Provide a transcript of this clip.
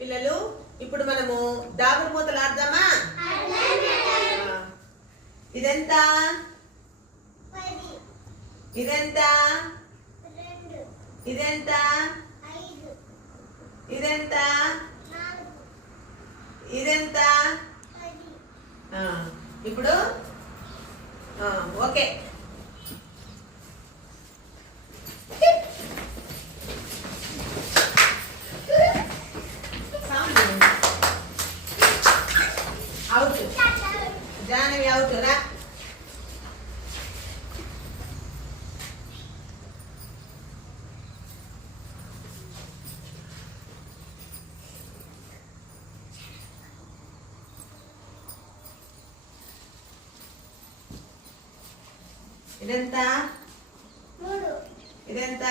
పిల్లలు ఇప్పుడు మనము దాగుడు మూతలు ఆడదామా. ఇదెంత? ఇదెంత? ఇదెంత? ఇదెంత? ఇదెంత? ఇప్పుడు? ఓకే. ಜಾಹ್ನವಿ ಯಾವ್ದಲ್ಲ ಇದೆಂತ? ಇದೆಂತ?